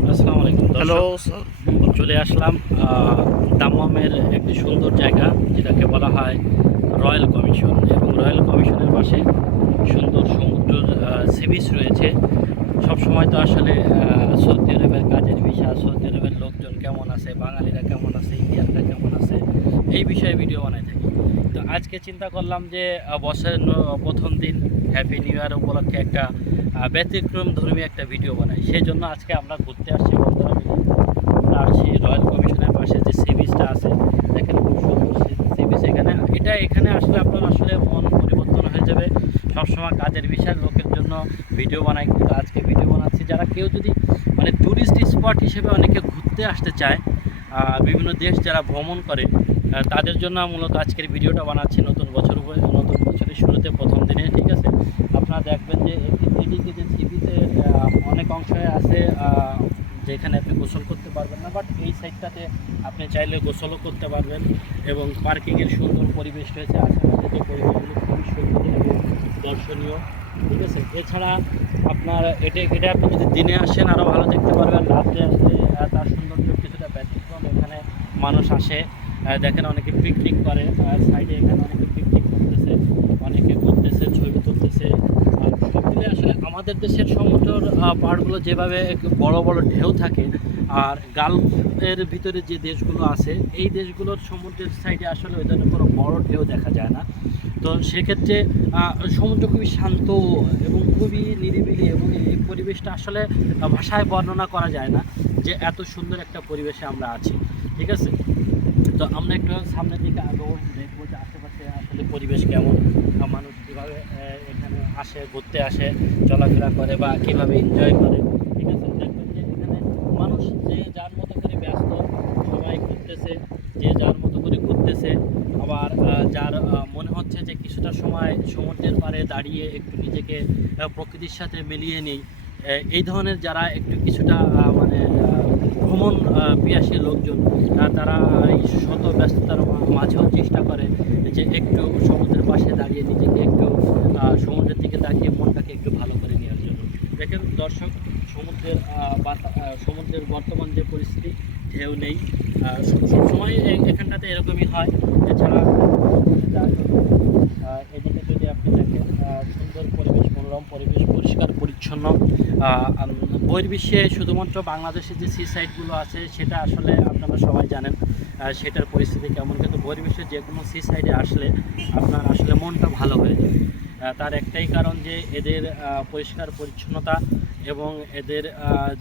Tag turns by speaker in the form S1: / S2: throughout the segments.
S1: আসসালামু আলাইকুম
S2: হ্যালো
S1: চলে আসলাম দাম্মামের একটি সুন্দর জায়গা যেটাকে বলা হয় রয়্যাল কমিশন। এবং রয়্যাল কমিশনের পাশে সুন্দর সমুদ্র সি বিচ রয়েছে। সব সময় তো আসলে সৌদি আরবের কাজের ভিসা সৌদি আরবের লোকজন কেমন আছে বাঙালিরা কেমন আছে আছে এই বিষয়ে ভিডিও বানাই থাকি। তো আজকে চিন্তা করলাম যে বছরের প্রথম দিন হ্যাপি নিউ ইয়ার উপলক্ষে একটা ব্যতিক্রম ধর্মী একটা ভিডিও বানাই। সেই জন্য আজকে আমরা ঘুরতে আসছি বন্ধুরা মিলে আমরা আসছি রয়্যাল কমিশনের পাশে যে সি বিচটা আছে, দেখেন খুব সুন্দর সি বিচ এখানে। এটা এখানে আসলে আপনার আসলে মন পরিবর্তন হয়ে যাবে। সবসময় কাজের বিষয়, লোকের জন্য ভিডিও বানাই। কিন্তু আজকে ভিডিও বানাচ্ছি। যারা কেউ যদি মানে ট্যুরিস্ট স্পট হিসেবে অনেকে ঘুরতে আসতে চায় বিভিন্ন দেশ যারা ভ্রমণ করে তাদের জন্য মূলত আজকের ভিডিওটা বানাচ্ছি নতুন বছর নতুন বছরের শুরুতে প্রথম দিনে, ঠিক আছে? আপনারা দেখবেন যে এদিকে যে সিবিতে অনেক অংশে আছে যেখানে আপনি গোসল করতে পারবেন না বাট এই সাইডটাতে আপনি চাইলে গোসলও করতে পারবেন এবং পার্কিংয়ের সুন্দর পরিবেশ রয়েছে, আশেপাশে যে পরিবেশগুলো খুবই সুন্দর এবং দর্শনীয়, ঠিক আছে? এছাড়া আপনার এটা এটা আপনি যদি দিনে আসেন আরও ভালো দেখতে পারবেন রাত্রে আসলে তার সৌন্দর্য কিছুটা ব্যতিক্রম, এখানে মানুষ আসে। দেখেন অনেকে পিকনিক করে আর সাইডে এখানে অনেকে পিকনিক করতেছে অনেকে করতেছে ছবি তুলতেছে। সব মিলে আসলে আমাদের দেশের সমুদ্রের আহ, পাহাড়গুলো যেভাবে বড় বড় ঢেউ থাকে আর গালফের ভিতরে যে দেশগুলো আছে এই দেশগুলোর সমুদ্রের সাইডে আসলে ওই ধরনের কোনো বড় ঢেউ দেখা যায় না। তো সেক্ষেত্রে সমুদ্র খুবই শান্ত এবং খুবই নিরিবিলি এবং এই পরিবেশটা আসলে ভাষায় বর্ণনা করা যায় না যে এত সুন্দর একটা পরিবেশে আমরা আছি। ঠিক আছে? তো আমরা একটু সামনের দিকে আগে দেখব যে আশেপাশে আসলে পরিবেশ কেমন মানুষ কীভাবে এখানে আসে, ঘুরতে আসে, চলাফেরা করে, বা কীভাবে এনজয় করে। ঠিক আছে দেখবেন যে এখানে মানুষ যে যার মতো করে ব্যস্ত, সবাই ঘুরতেছে, যে যার মতো করে ঘুরতেছে, আবার যার মনে হচ্ছে যে কিছুটা সময় সমুদ্রের পাড়ে দাঁড়িয়ে একটু নিজেকে প্রকৃতির সাথে মিলিয়ে নিই। এই ধরনের যারা একটু কিছুটা মানে ভ্রমণ পিয়াসী লোকজন তারা এই শত ব্যস্ততার মাঝেও চেষ্টা করে যে একটু সমুদ্রের পাশে দাঁড়িয়ে নিজেকে একটু সমুদ্রের দিকে তাকিয়ে মনটাকে একটু ভালো করে নেওয়ার জন্য। দেখেন দর্শক, সমুদ্রের সমুদ্রের বর্তমান যে পরিস্থিতি, ঢেউ নেই। সবসময় এখানটাতে এরকমই হয়। এছাড়া এদিকে যদি আপনি দেখেন সুন্দর পরিবেশ, মনোরম পরিবেশ, পরিষ্কার, পরিচ্ছন্ন বহির্বিশ্বে শুধুমাত্র বাংলাদেশের যে সি সাইডগুলো আছে, সেটা আসলে আপনারা সবাই জানেন সেটার পরিস্থিতি কেমন। কিন্তু বহির্বিশ্বের যে কোনো সি সাইডে আসলে আপনার আসলে মনটা ভালো হয়ে যায়। তার একটাই কারণ যে এদের পরিষ্কার পরিচ্ছন্নতা এবং এদের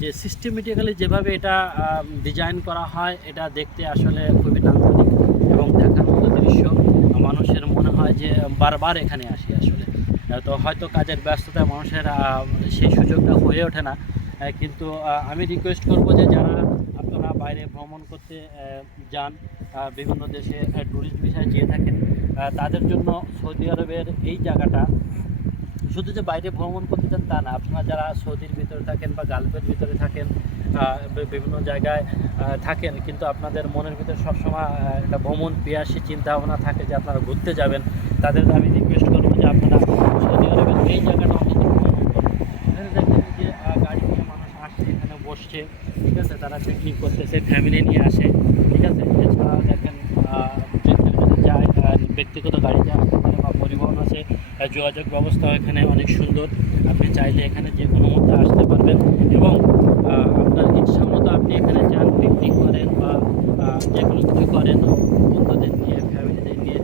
S1: যে সিস্টেমেটিক্যালি যেভাবে এটা ডিজাইন করা হয়, এটা দেখতে আসলে খুবই নান্দনিক এবং দেখার মতো দৃশ্য মানুষের মনে হয় যে বারবার এখানে আসি আসলে। তো হয়তো কাজের ব্যস্ততায় মানুষের সেই সুযোগটা হয়ে ওঠে না। কিন্তু আমি রিকোয়েস্ট করব যে যারা আপনারা বাইরে ভ্রমণ করতে যান বিভিন্ন দেশে ট্যুরিস্ট বিষয়ে যেয়ে থাকেন তাদের জন্য সৌদি আরবের এই জায়গাটা, শুধু যে বাইরে ভ্রমণ করতে চান তা না, আপনারা যারা সৌদির ভিতরে থাকেন বা গালফের ভিতরে থাকেন বিভিন্ন জায়গায় থাকেন, কিন্তু আপনাদের মনের ভিতরে সবসময় একটা ভ্রমণ পিয়াসী চিন্তা ভাবনা থাকে যে আপনারা ঘুরতে যাবেন তাদের আমি রিকোয়েস্ট করব যে আপনারা সৌদি আরবের এই জায়গাটা অন্তত ভ্রমণ করুন এখানে দেখবেন যে আহ, গাড়ি নিয়ে মানুষ আসছে এখানে বসছে ঠিক আছে তারা পিকনিক করতেছে ফ্যামিলি নিয়ে আসে, ঠিক আছে? এছাড়াও দেখেন যায় ব্যক্তিগত আসতে পারে বা পরিবহন আছে যোগাযোগ ব্যবস্থা এখানে অনেক সুন্দর। আপনি চাইলে এখানে যে কোনো মধ্যে আসতে পারবেন এবং আহ, আপনার ইচ্ছা মতো আপনি এখানে যান পিকনিক করেন বা আহ, যে কোনো কিছু করেন বন্ধুদের নিয়ে ফ্যামিলিদের নিয়ে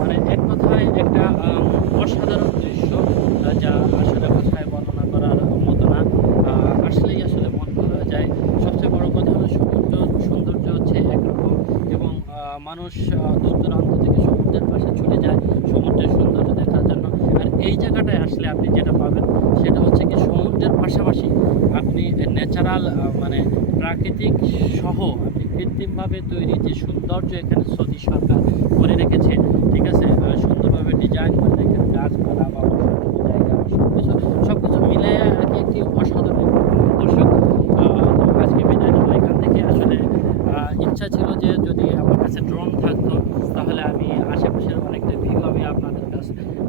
S1: মানে এক কথায় একটা আম, অসাধারণ দৃশ্য আহ, যা আসলে ভাষায় বর্ণনা করার মতো না আহ, আসলেই আসলে মন ভালো হয়ে যায় সবচেয়ে বড় কথা হলো সমুদ্র সৌন্দর্য হচ্ছে একরকম এবং আহ, মানুষ আহ, দূর দূরান্ত থেকে সমুদ্রের পাশে ছুটে যায় সমুদ্রের সৌন্দর্য দেখার জন্য আর এই জায়গাটায় আসলে আপনি যেটা পাবেন সেটা হচ্ছে কি সমুদ্রের পাশাপাশি আপনি ন্যাচারাল মানে প্রাকৃতিক সহ আপনি কৃত্রিমভাবে তৈরি যে সৌন্দর্য এখানে সৌদি সরকার করে রেখেছে, ঠিক আছে? সুন্দরভাবে ডিজাইন করে এখানে গাছপালা বা জায়গা সব কিছু সব কিছু মিলে আর কি একটি অসাধারণ দর্শক। আজকে বিদায় নেব এখান থেকে। আসলে ইচ্ছা ছিল যে যদি আমার কাছে ড্রোন থাকতো, তাহলে আমি আশেপাশের অনেকটা ভিউ আমি আপনাদের করে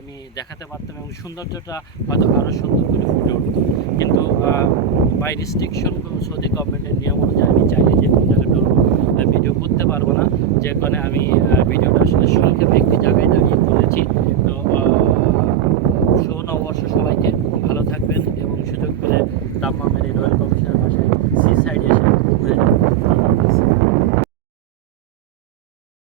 S1: আমি দেখাতে পারতাম এবং সৌন্দর্যটা হয়তো আরও সুন্দর করে ফুটে উঠত। কিন্তু বাই রিস্ট্রিকশন সৌদি গভর্নমেন্টের নিয়ম অনুযায়ী আমি চাইলে যে কোনো জায়গাটা ভিডিও করতে পারব না। যে কারণে আমি ভিডিওটা আসলে সংক্ষেপে একটি জায়গায় দাঁড়িয়ে করেছি। তো সুনবর্ষ সবাইকে। ভালো থাকবেন এবং সুযোগ পেলে দাম্মামের রয়্যাল কমিশনের বাসায় সি সাইডে এসে ঘুরে যাবেন।